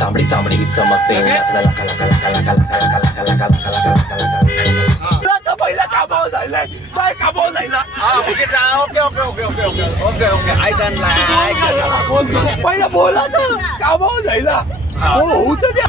तांबडी चांबडी चमकते पहिला कामावर जायला काय कामावर जायला ओके पहिला बोला तर कामावर जायला होऊ तर द्या.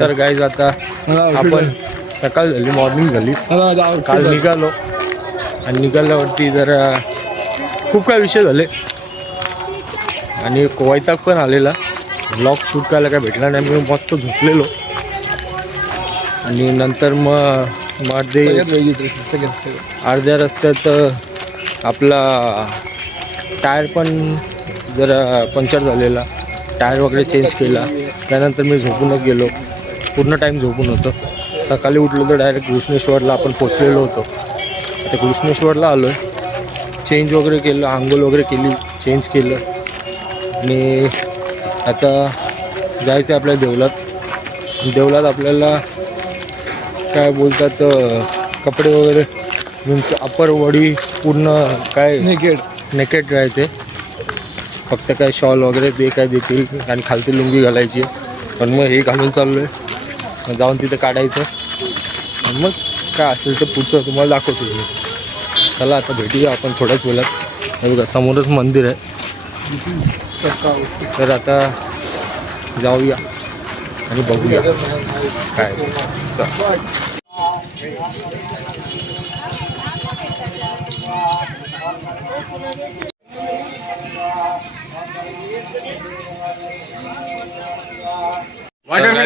तर गाईज आता आपण सकाळ झाली, मॉर्निंग झाली, काल निघालो आणि निघाल्यावरती जरा खूप काय विषय झाले आणि वैताग पण आलेला. ब्लॉग शूट करायला काय भेटला नाही. मी मस्त झोपलेलो आणि नंतर मग अर्ध्या रस्त्यात आपला टायर पण जरा पंक्चर झालेला, टायर वगैरे चेंज केला. त्यानंतर मी झोपूनच गेलो, पूर्ण टाईम झोपून होतो. सकाळी उठलो तर डायरेक्ट घृष्णेश्वरला आपण पोचलेलो होतो. आता घृष्णेश्वरला आलो आहे, चेंज वगैरे केलं, आंघोळ वगैरे केली, चेंज केलं आणि आता जायचं आहे आपल्या देवलात. आपल्याला काय बोलतात कपडे वगैरे मीन्स अप्पर बॉडी पूर्ण काय नेकेड राहायचे, फक्त काय शॉल वगैरे ते काय देतील आणि खालती लुंगी घालायची. पण मग हे घालून चाललो आहे, जाऊन तिथं काढायचं आणि मग काय असेल तर पुढचं तुम्हाला दाखवतो मी. चला आता भेटूया आपण थोड्याच वेळात. हे बघा समोरच मंदिर आहे, तर आता जाऊया आणि बघूया काय.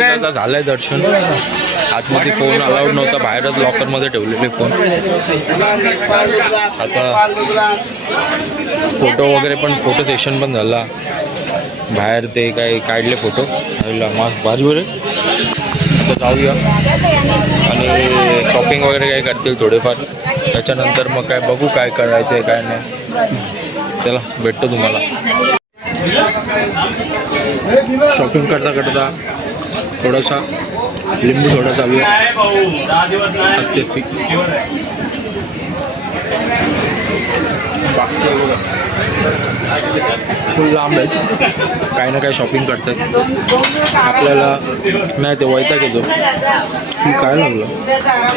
आता झालंय दर्शन. आतमध्ये फोन अलाउड नव्हता, बाहेरच लॉकरमध्ये ठेवलेले फोन. आता फोटो वगैरे पण, फोटो सेशन पण झाला बाहेर, ते काही काढले फोटो भारी बरे. आता जाऊया आणि शॉपिंग वगैरे काय करतील थोडेफार, त्याच्यानंतर मग काय बघू काय करायचं आहे काय नाही. चला भेटतो तुम्हाला. शॉपिंग करता थोडासा लिंबू सोडा चालू आहे, असते फुल लांब आहेत, काही ना काही शॉपिंग करतात. आपल्याला नाही ते वैताग येतो. काय लागलं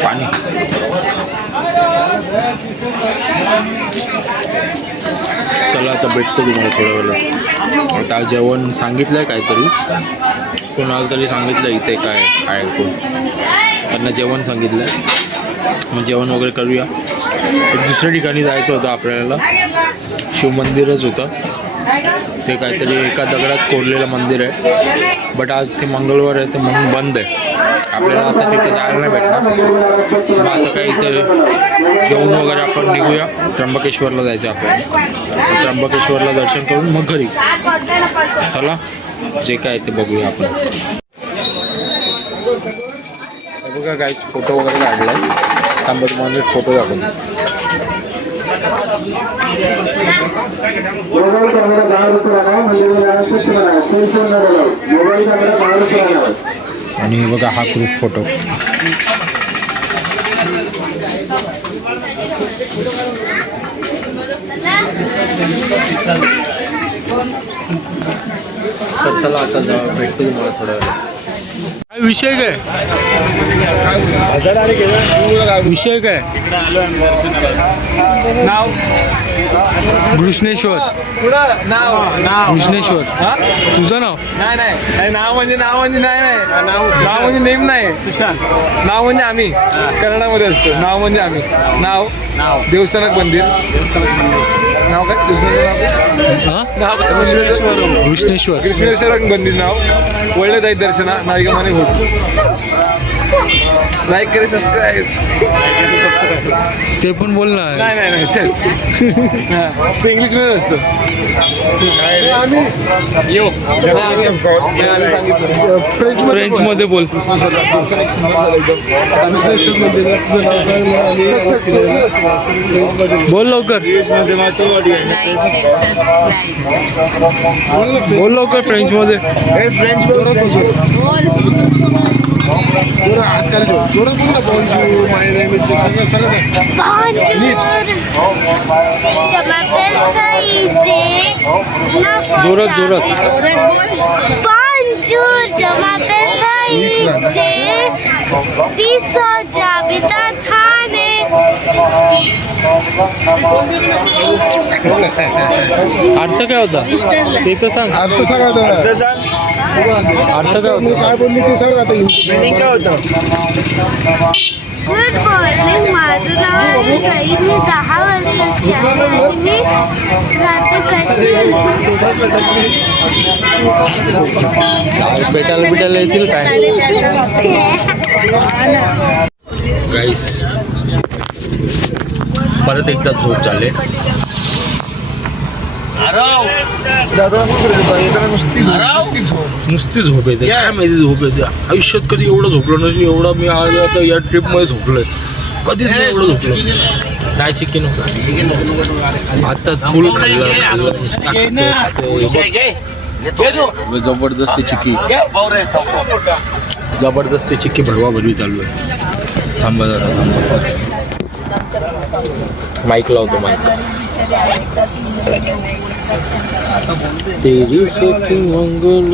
पाणी. चला आता भेटतो तुम्हाला थोड्या वेळात. आता जेवण सांगितलं आहे काहीतरी, कोणाला तरी सांगितलं इथे काय आहे कोण, त्यांना जेवण सांगितलं आहे. मग जेवण वगैरे करूया. एक दुसऱ्या ठिकाणी जायचं होतं आपल्याला, शिवमंदिरच होतं ते, काहीतरी एका दगडात कोरलेलं मंदिर आहे. बट आज ते मंगळवार आहे तर म्हणून बंद आहे. आपल्याला आता तिथे जायला नाही भेटणार. मग आता काही इथे जेवण वगैरे आपण निघूया. त्र्यंबकेश्वरला जायचं आपल्याला. त्र्यंबकेश्वरला दर्शन करून मग घरी. चला जे काय ते बघूया आपण. बघा काय फोटो वगैरे काढला आहे, थांबा तुम्हाला फोटो दाखवतो. आणि बघा हा ग्रुप फोटो. तर चला आता भेटतो तुम्हाला थोड्या वेळ. विषय काय विषय काय नाव घृष्णेश्वर. घृष्णेश्वर तुझं नाव? नाही नाव म्हणजे नाव म्हणजे नेम नाही. सुशांत नाव म्हणजे आम्ही कन्नडामध्ये असतो. नाव म्हणजे आम्ही नाव देवस्थानक मंदिर. नाव काय देवस्थानाचं नाव? घृष्णेश्वर मंदिर नाव. ಒಳ್ಳೆದಾಯ್ತು ದರ್ಶನ. ನಾವೀಗ ಮನೆಗೆ ಹೋಗ್ತೀವಿ. लाईक करे सबस्क्राईब. ते पण बोल ना. नाही चल. हा, ते इंग्लिशमध्ये असतं. यो आम्ही सांगितलं फ्रेंच मध्ये बोल. बोल लवकर. बोल लवकर फ्रेंच मध्ये. जोरात जोरात. Bonjour, je m'appelle Saïd. Diso Jabita Thane. अर्थ काय होता ते तर सांग. अर्थ सांगा आता. अर्थ काय मी होता. काय बोलली ते सांगा आता. मिनिंग काय होतं? गुड मॉर्निंग, माझं नाव आहे सई. मी 10 वर्षाची आहे आणि मी राहते कशी. भेटायला येतील काय गाईस. परत एकदा झोप झाले. नुसती झोप येते. काय माहिती झोप येते. आयुष्यात कधी एवढं झोपलो नसेल एवढं मी आज आता या ट्रिपमध्ये झोपलोय. कधीच नाही एवढं झोपलो. नाही चिकन होतं आता फुल खाल्लं. जबरदस्ती चिक्की भरवा भरवी चालू आहे. थांबा जरा थांबा. माईक लावतो माईक. तेरी सखी मंगल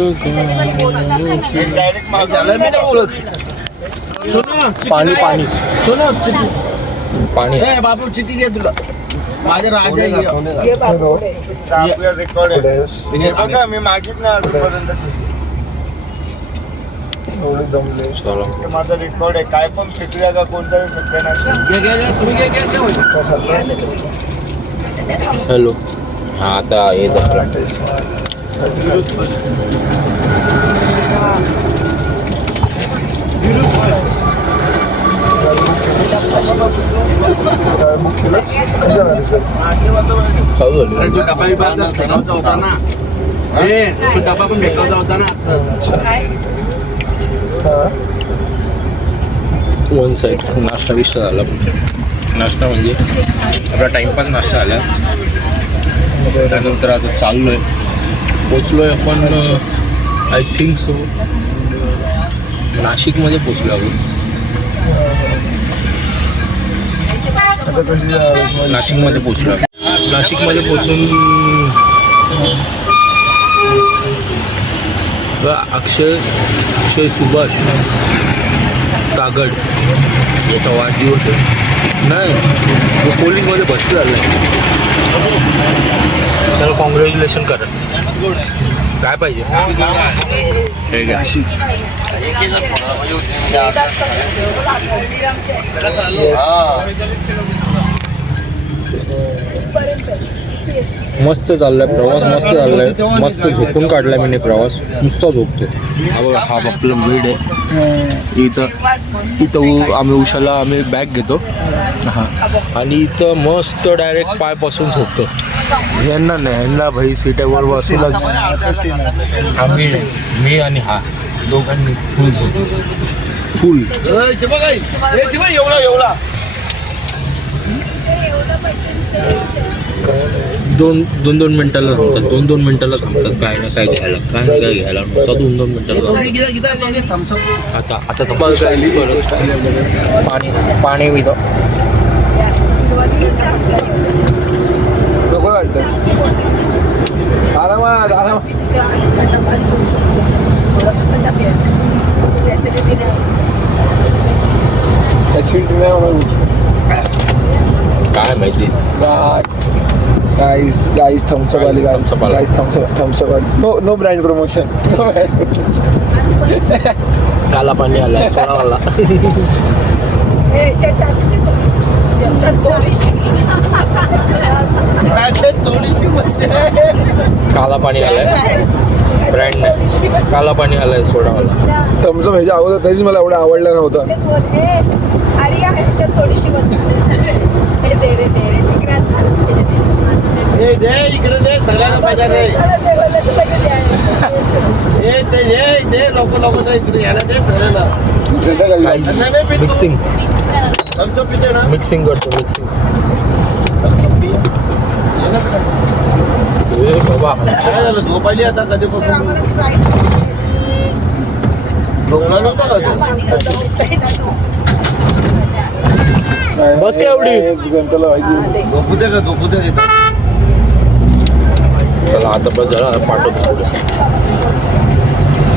पाणी पाणी पाणी. बाबू चिठी घे तुला. माझ्या राजा मी मागित ना आजपर्यंत. एवढी जमले. चला माझा रेकॉर्ड आहे. काय पण फेकूया का कोणतरी सत्यानाश. हॅलो. हा आता येत चालू झाली. डबा पण फेकायचा होता ना. वन साईड नाश्ता बिष्टा झाला. नाश्ता म्हणजे आपला टाईमपास नाश्ता झाला. त्यानंतर आता चाललो आहे. पोचलो आहे आपण आय थिंक सो नाशिकमध्ये पोचलो आपण. नाशिकमध्ये पोचलो आहे. नाशिकमध्ये पोचून अक्षय सुभाष कागड याचा वाढदिवस आहे. नाही तो पोलीसमध्ये भरती झाला आहे. त्याला कॉंग्रॅच्युलेशन करा. काय पाहिजे हे घ्या. मस्त चाललाय प्रवास. मस्त चाललाय. मस्त झोपून काढलाय मी प्रवास. नुसता झोपतोय. हा बघा हा आपलं बेड आहे. इथं आम्ही उशाला बॅग घेतो. हां आणि इथं मस्त डायरेक्ट पायपासून झोपतो. यांना नाही यांना भाई सीटेवर बसूनच आम्ही मी आणि हा दोघांनी फुल झोप. फुल दोन मिनिटाला थांबतात. दोन मिनिटाला थांबतात. काय ना काय घ्यायला नुसता 2 मिनिटाला. आता पाणी पितो. आरामात काय माहिती. गाईज थम्सअप वाली. Thumbs-up वाला. थम्सअप वाली. No brand promotion. काला पाणी आला सोळावाला. काला पाणी आलाय ब्रँड नाही, काला पाणी आलाय सोडावाला. थम्सअप ह्याच्या अगोदर कधीच मला एवढा आवडला नव्हता. अरे ह्याच्यात थोडीशी हे दे रे इकडे दे सगळ्यांना पाहिजे रे. लोक इकडे यायला दे सगळ्यांना. मिक्सिंग करतो मिक्सिंग. बाबा काय झालं झोपायली आता कधीपासून बस काय एवढी. जनतेला माहिती. झोपू दे का झोपू दे. चला आता बस जरा पाठवतो थोडंसं.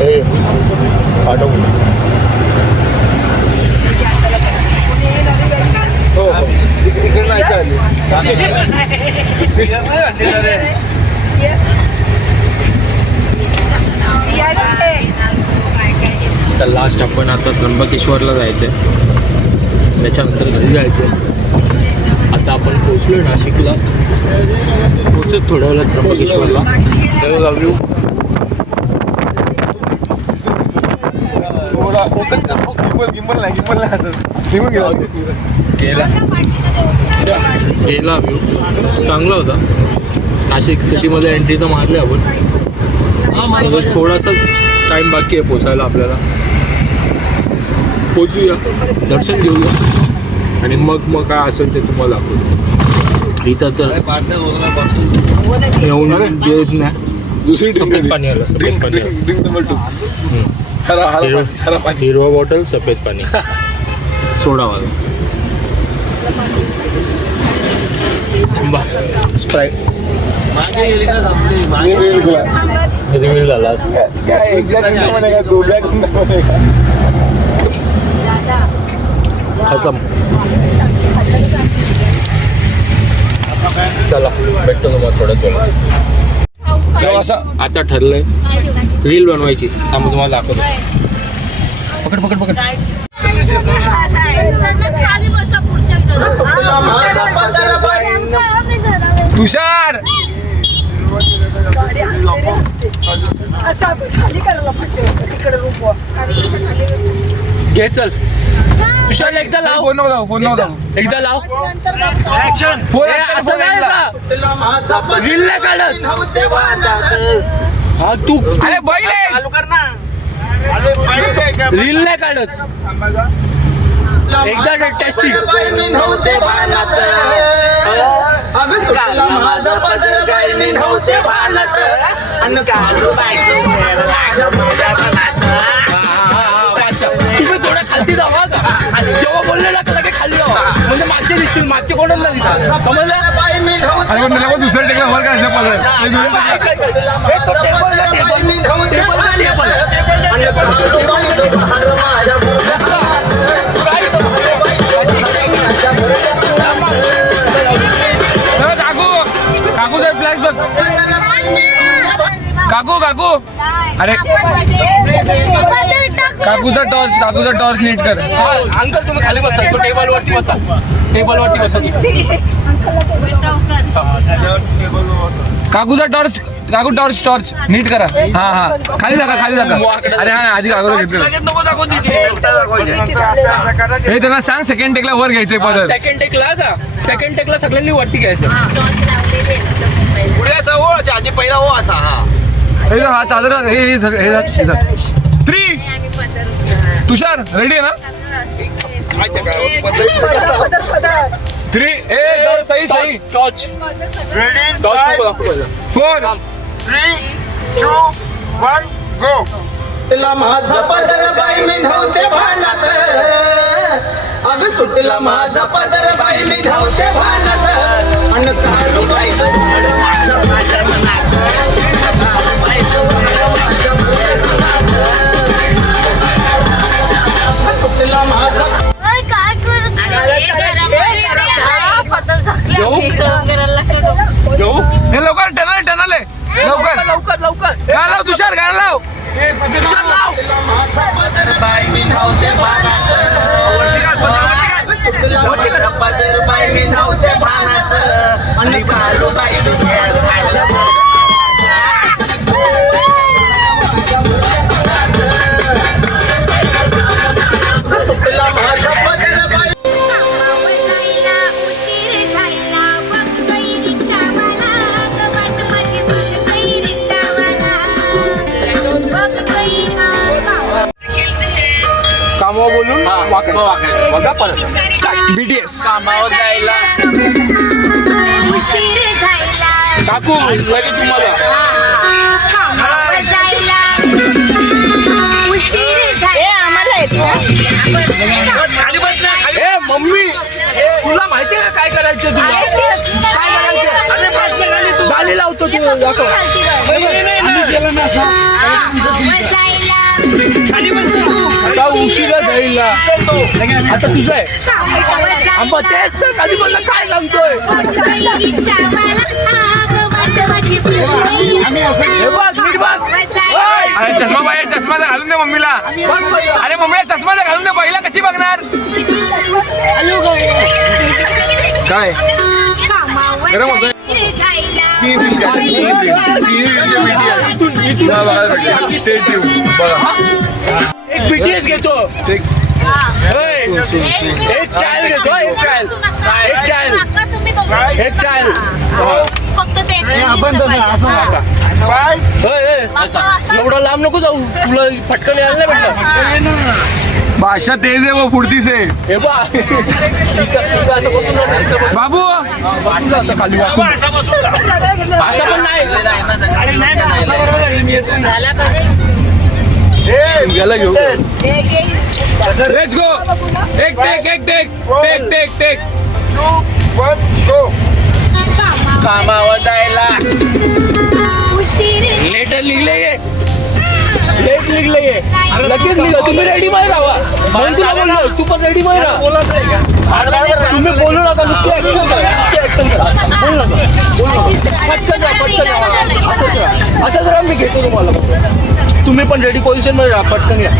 ए पाठव. हो हो इकडे नाही आली. तर लास्ट आपण आता त्र्यंबकेश्वरला जायचं आहे, त्याच्यानंतर घरी जायचं आहे. आता आपण पोचलो नाशिकला, पोचत थोड्या वेळात त्र्यंबकेश्वरला. गिंबल नाही निघून गेला. गेला व्ह्यू चांगला होता. नाशिक सिटीमध्ये एंट्री तर मारली आपण, थोडासाच टाईम बाकी आहे पोचायला आपल्याला. पोचूया, दर्शन घेऊया आणि मग काय असेल ते तुम्हाला दाखवतो. इथं तर येऊन देत नाही. दुसरी सफेद पाणी आलं, सफेद पाणी आलं. Drink number 2. हिरवा बॉटल, सफेद पाणी, सोडावाला. स्प्राईट रिव्हील झाला काय एकदा ड्रिंकमध्ये काय दोघ्या ड्रिंकमध्ये काय. खतम. चला भेटतो तुम्हाला थोड्याच वेळात. आता ठरलंय रील बनवायची, त्यामुळे तुम्हाला दाखवतो. पकड पकड पकड. तुषार असं खाली करायला पाहिजे तिकडे रूप घे चल. तुषार एकदा लाव. फोन नको फोन नको एकदा लाव. फोन असं नाही का? रील नाही काढत. हा तू अरे बैल रील नाही काढत. एकदा टेस्टिंग. तुम्ही थोडं खालती जावा का? जेव्हा बोललेला का लगे खाली जावा, म्हणजे मागचे दिसतील, मागचे कोणाला दिसतात. समजलं? अरे पण मला दुसऱ्या टेकला वर काकू जर फ्लॅश बघ. काकू अरे काकूचा टॉर्च नीट कर. अंकल तुम्ही खाली बसा, तो टेबलवरती बसा. टेबलवरती बसा. काकूचा टॉर्च नीट करा. हा खाली जागा अरे हा आधी कागद घेतलं. हे त्यांना सांग सेकंड टेकला वर घ्यायचंय परत. सेकंड टेकला का? सेकंड टेकला सगळ्यांनी वरती घ्यायचं. हा चालू हे 3 तुषार रेडी आहे ना? 3 सही टॉर्च. रेडी टॉर्च नको दाखवू. 4 3 2 1 गो. माझा पदर बाई मी धावते भानात, अगं सुटला माझा पदर बाई मी धावते भानात. अन्न काढू बाईचं झाड माझ्या मनात, काढू बाईचं झाड माझ्या मनात. सुटला माझा काय हे लवकर टनाले लवकर गाणं लाव तुषार, गाणं लाव. तुषार लाव. माझा पदर बाई मी धावते भानात, सुटला माझा पदर बाई बघा परत BTS. कामावर जायला उशीर झाला काकू लगे तुम्हाला कामावर जायला उशीर झाला आम्हाला येत ए मम्मी तुला माहितीये का काय करायचं तुला काय करायचं गाली लावतो तू दाखव आता उशिरा जाईल ना आता तुझं आहे आंबा तेच तर कधी मला काय सांगतोय हे बघ नीट बघ ओय! अरे चष्मा पाहिजे चष्मा तर घालून दे मम्मीला बघ पहिलं. अरे मम्मीला चष्मा तर घालून दे पहिला कशी बघणार काय गरम होतोय तीन एक BTS घेतो होय. एक ट्रायल घेतो एक ट्रायल एक ट्रायल फक्त ते एवढं लांब नको जाऊ तुला फटकन यायला नाही भेटलं भाषा तेज आहे वो फुर्ती से हे बा इथं असं बसून राहतं, इथं बसून. बाबू वाकून असं खाली वाकून असं पण नाही याला घेऊ लेट्स गो एक टेक कामावर जायला उशीर लेटर लिखले ये लेट लिखले ये लगेच लिहिलं तुम्ही रेडी मध्ये राहा म्हणून तुला बोललो तू पण रेडी मध्ये राहा तुम्ही बोलू नका नुसती ऍक्शन करा बोलू नका पटकन जा असंच राहा मी घेतो तुम्हाला तुम्ही पण रेडी पोझिशन मध्ये राहा पटकन या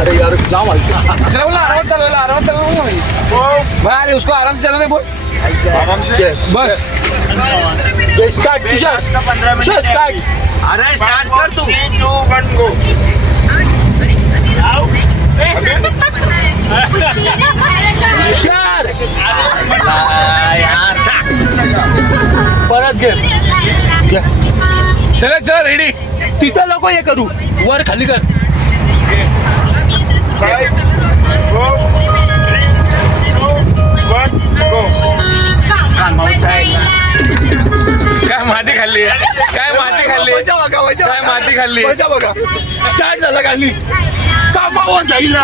अरे यार जाओ आराम चलवायला भाई अरे उसको आराम से चलाने बोल बस स्टार्ट स्टार्ट अरे स्टार्ट कर तू 3, 2, 1 गो हुशार परत घे चला रेडी तिथं नको हे करू वर खाली कर 5, 4, 3, 2, 1 गो काय माती खाल्ली काय माती खाल्ली बघा स्टार्ट झाला खाली कामावर जायला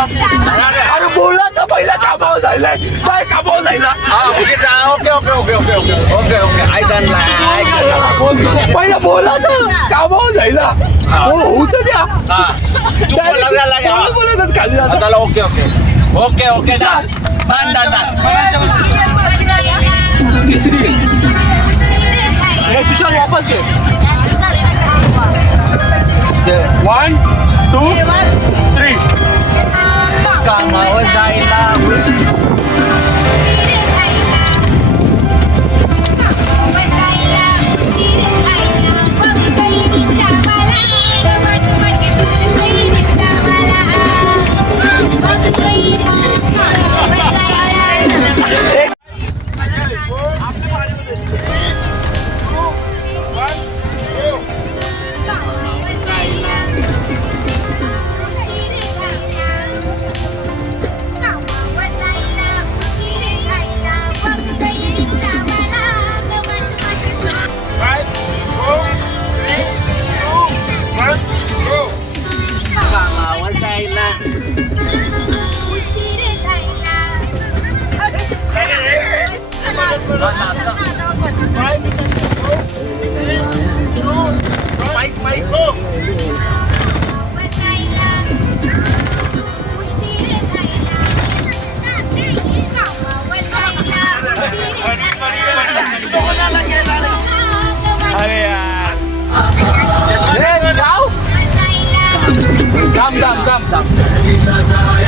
अरे बोला तर पहिला कामावर जायला काय कामावर जायला ओके आय डन पहिला बोला तर कामावर जायला होऊ तर द्या बोलतच खाली जातं. चला ओके तिसरी तुषार वापस घे 1, 2, 3 कामावर जायला अरे यार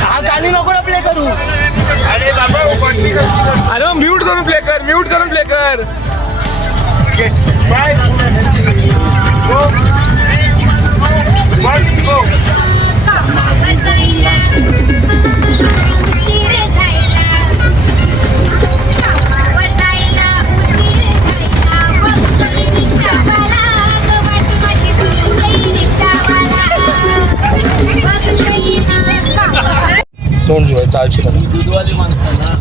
हा गाणी नको ना प्ले करू अरे बाबा अरे म्यूट करून प्ले कर 5, 4, 3, 2, 1 गो तोंड धुवायचं आळशी दूधवाली माणसाला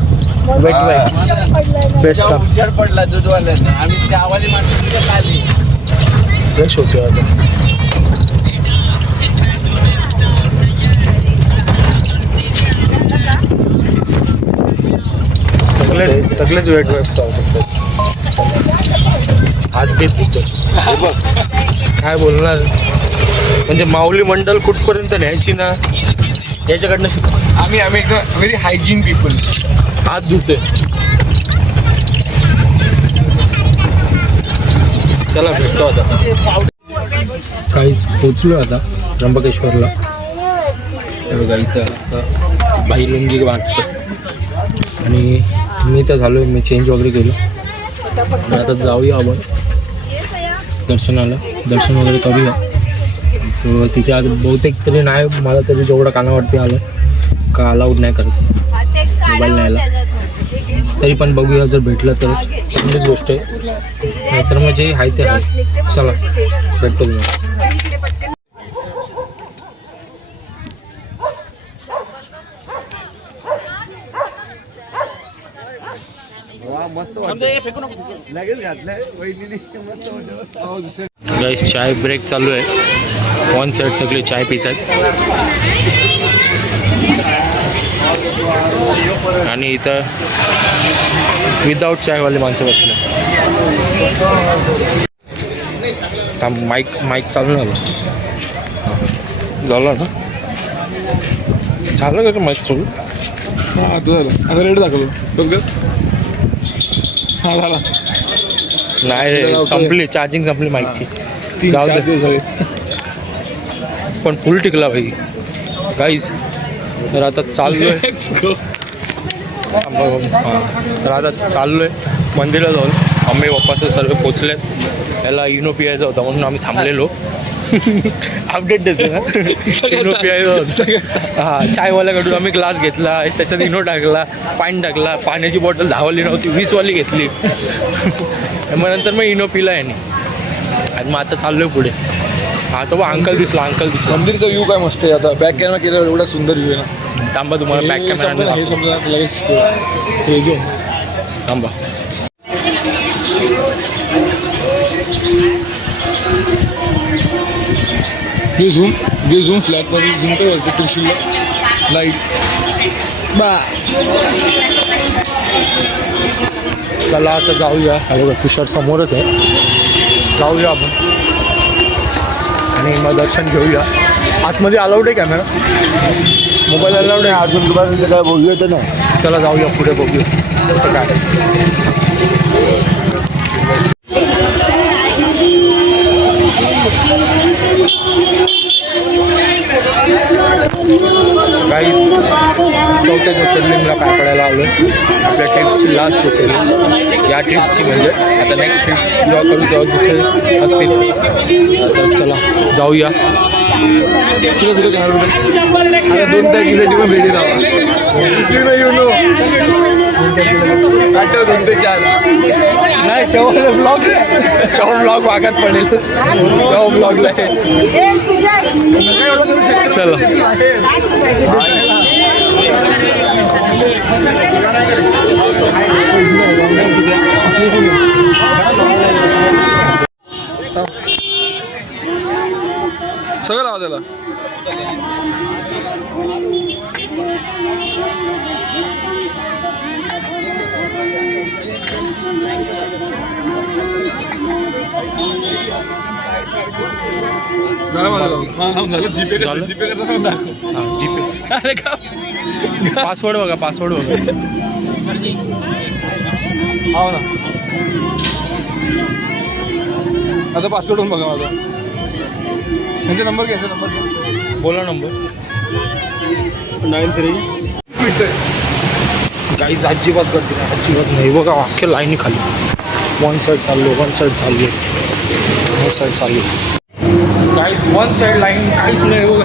वेट वाईप बेस्ट का उजेड पडला दूधवाल्याने आम्ही चहावाली माणसं खाली फ्रेश होते आता सगळेच वेट वाईप चालतात हात बेत होतो हे बघ काय बोलणार म्हणजे माऊली मंडल कुठपर्यंत न्यायची ना याच्याकडनं शिक आम्ही एकदम व्हेरी हायजीन पीपल. हात धुते चला भेटतो आता काहीच पोचलो आता त्र्यंबकेश्वरला. हे बघा इथं आता बाई लुंगी बांधतो आणि मी तर झालो मी चेंज वगैरे केलो. आता जाऊया आपण दर्शन वगैरे करूया. तर तिथे आज बहुतेक तरी नाही मला तरी जेवढं कानावरती आलं का अलाउड नाही करत मोबाईल न्यायला. तरी पण बघूया जर भेटलं तर चांगलीच गोष्ट आहे नाहीतर मग जे आहे ते आहे. चला भेटतो तुम्हाला. लगेच घातलंय वहिनी मस्त वाटलं. गाईस चाय ब्रेक चालू आहे. वन साईड सगळे चाय पितात आणि इथं विदाऊट चायवाले माणसं बसले. माईक चालू झालं ना झालं का माईक चालू. हां तू झालं आता रेट दाखवतो फक्त. हा झाला नाही रे संपली चार्जिंग संपली माईकची. 3-4 दिवस झाले. पण फुल टिकला भाई गाईज. तर आता चाललोय तर आता चाललोय मंदिरात जाऊन. मम्मी पप्पाचं सर्व पोचलेत. याला इनो पियायचा होता म्हणून आम्ही थांबलेलो. अपडेट देतो ना इनो पियायचा होता. हां चायवाल्याकडून आम्ही ग्लास घेतला त्याच्यात इनो टाकला पाणी टाकला. पाण्याची बॉटल 10वाली नव्हती 20वाली घेतली. मग नंतर मग इनो पिला याने आणि मग आता चाललोय पुढे. हा तो अंकल दिसला मंदिरचा व्ह्यू काय मस्त आहे. आता बॅक कॅमेरा केल्यावर एवढा सुंदर व्ह्यू आहे ना. थांबा तुम्हाला बॅक हे कॅमेरा समजा लगेच हे जो थांबा. घे झूम फ्लॅगमध्ये झूम काय व्हायचं त्रिशूलला लाईट चला आता जाऊया. हा बघा तुषार समोरच आहे. जाऊया आपण आणि मग दर्शन घेऊया. आतमध्ये अलाउड आहे कॅमेरा मोबाईल अलाउड आहे अजून तुम्हाला काय बोलू येतं ना. चला जाऊया पुढे बघूया कसं काय. गाईस चौथ्या ज्योतिर्लिंगला पाय पडायला आलो. आपल्या ट्रिपची लास्ट ज्योतिर्लिंग या ट्रिपची म्हणजे आता नेक्स्ट ट्रिप जेव्हा करू तेव्हा दुसरे असतील. आता चला जाऊया. तुला आता 2 तारखेसाठी पण रेडी राहा. यू नो आठव 2 ते 4 नाही तेव्हा ब्लॉग वागत पडेल तेव्हा ब्लॉगला चला. सगळं राहा त्याला. झालं जीपे करता जीपे अरे का पासवर्ड बघा पासवर्ड बघा. हो ना आता पासवर्ड बघा माझा. यांचा नंबर घ्या. नंबर बोला नंबर 93 काहीच अजिबात करते नाही अजिबात नाही. बघा अख्ख्या लाईनी खाली वन साईड चाललो वन साईड चालू काहीच वन साईड लाईन काहीच नाही. बघा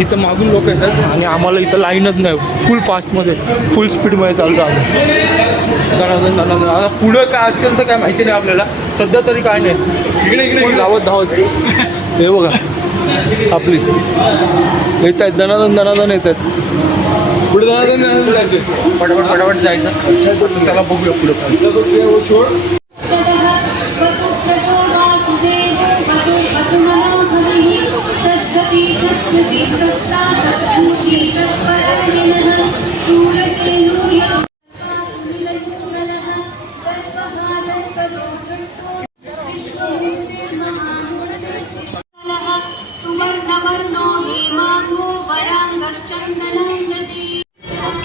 इथं मागून लोक येतात आणि आम्हाला इथं लाईनच नाही. फुल फास्टमध्ये फुल स्पीडमध्ये चालतो आम्ही. आता पुढं काय असेल तर काय माहिती नाही आपल्याला सध्या तरी काय नाही. इकडे धावत हे बघा आपली येत आहेत दणादण येत आहेत. पुढे पटापट पटापट जायचं. चला बघूया पुढे.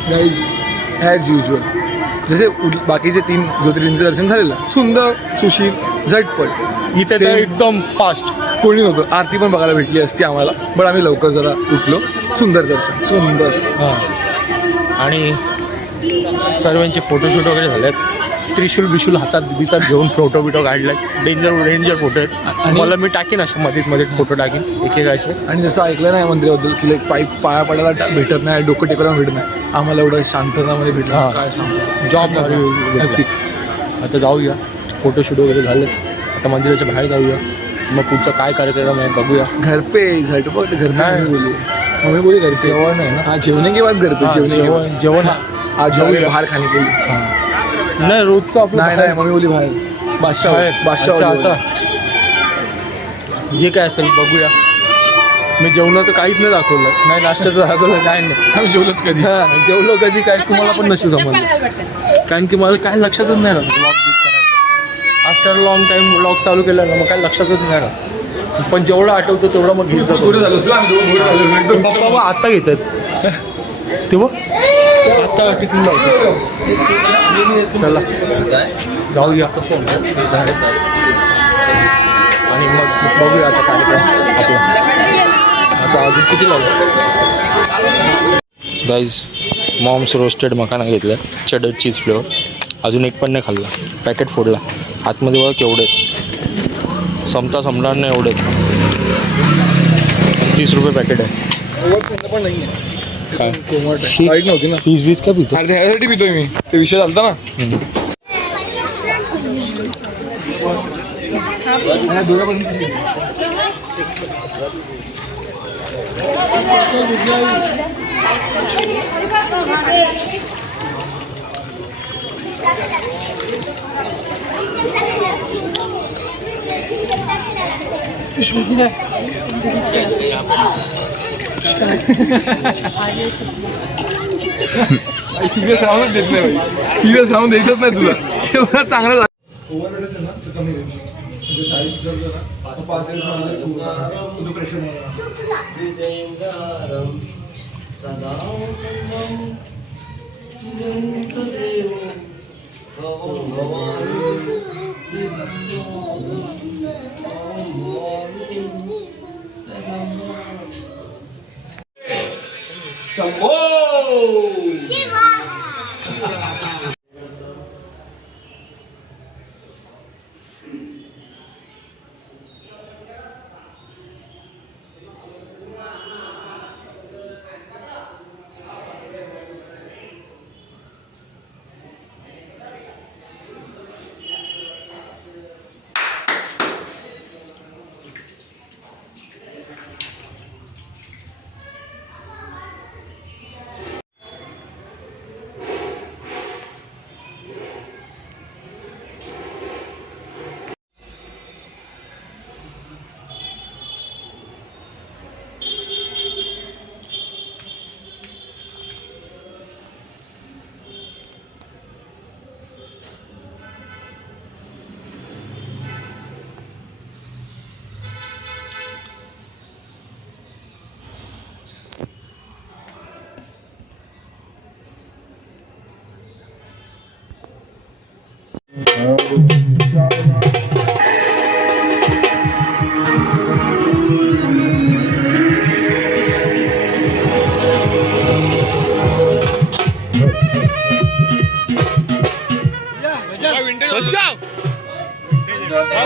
गाईज ॲज युजल जसे बाकीचे 3 ज्योतिर्लिंगांचं दर्शन झालेलं सुंदर सुशील झटपट. इथे तर एकदम फास्ट. कोणी नव्हतं. आरती पण बघायला भेटली असती आम्हाला, पण आम्ही लवकर जरा उठलो. सुंदर दर्शन सुंदर. हां. आणि सर्वांचे फोटोशूट वगैरे झालेत. त्रिशूल बिशूल हातात बितात घेऊन फोटो बिटो काढलेत. डेंजर फोटो आहेत. मला मी टाकीन अशा मध्ये फोटो टाकीन एकेकाचे. आणि जसं ऐकलं नाही मंदिराबद्दल की लाईक पाया पडायला भेटत नाही, डोकं टेकायला भेटत नाही. आम्हाला एवढं शांततामध्ये भेटलं. हां. काय सांगतो. जॉब आता जाऊया. फोटोशूट वगैरे झालेत. आता मंदिराच्या बाहेर जाऊया. मग पुढचं काय कार्यक्रम आहे बघूया. घर पे झटपट घर नाही. बोली मम्मी बोली घर पे जेवण आहे ना. हाँ जेवने के बाद घर पे जेवण आज जाऊया बाहेर खाने के लिए. नाही रोजचं आपलं नाही बाहेर. मम्मी बोली बाहेर बादशाह अच्छा, बादशाह असं जे काय असेल बघूया. मी जेवणाचं काहीच नाही दाखवलं. नाही नाश्त्याचं दाखवलं काय नाही. आम्ही जेवलोच कधी. हां जेवलो कधी काय तुम्हाला पण नसतं समजलं. कारण की मला काय लक्षातच नाही राहत व्लॉग करायचं. आफ्टर लॉंग टाईम व्लॉग चालू केला ना मग काय लक्षातच नाही राहत. पण जेवढं आठवतं तेवढं मग घेत जातो. पुढे झालो आम्ही दोन पुढे झालो एकदम पप्पा मग आता घेतात तेव्हा आता टिकून लावतो. चला जाऊया आणि मग बघूया आता कार्यक्रम आपला. आता अजून किती लावलं. गाईज मॉम्स रोस्टेड मखाना घेतलं. चेडर चीज फ्लेवर. अजून एक पण नाही खाल्ला. पॅकेट फोडला. आतमध्ये बघा केवढे. संपणार नाही एवढे. 30 रुपये पॅकेट आहे. पण नाही आहे काय लाईट नव्हती ना. फीस बीस का पितो. अरे ह्यासाठी पितोय मी. ते विषय चालता ना. सिरियस राहूनच देत नाही भाई. सिरियस राहून द्यायचंच नाही तुला. एवढा चांगला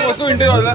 मस्त विंटेज वाजला.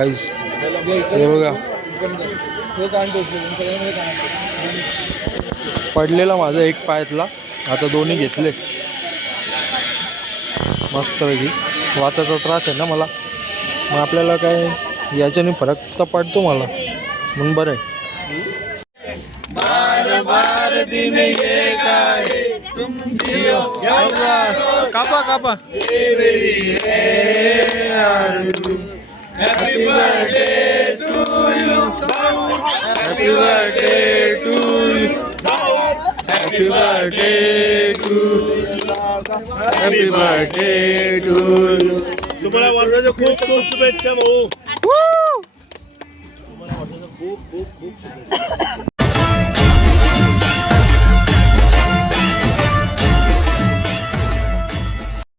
गाईज हे बघा पडलेला माझा एक पायातला, आता दोन्ही घेतले मस्तपैकी. वाताचा त्रास आहे ना मला, मग आपल्याला काय याच्याने फरक तर पडतो मला, म्हणून बरं आहे. कापा कापा. Happy birthday to you, happy birthday to you, happy birthday to you, happy birthday to you. तुम्हाला वाढवायचं खूप खूप शुभेच्छा भाऊ.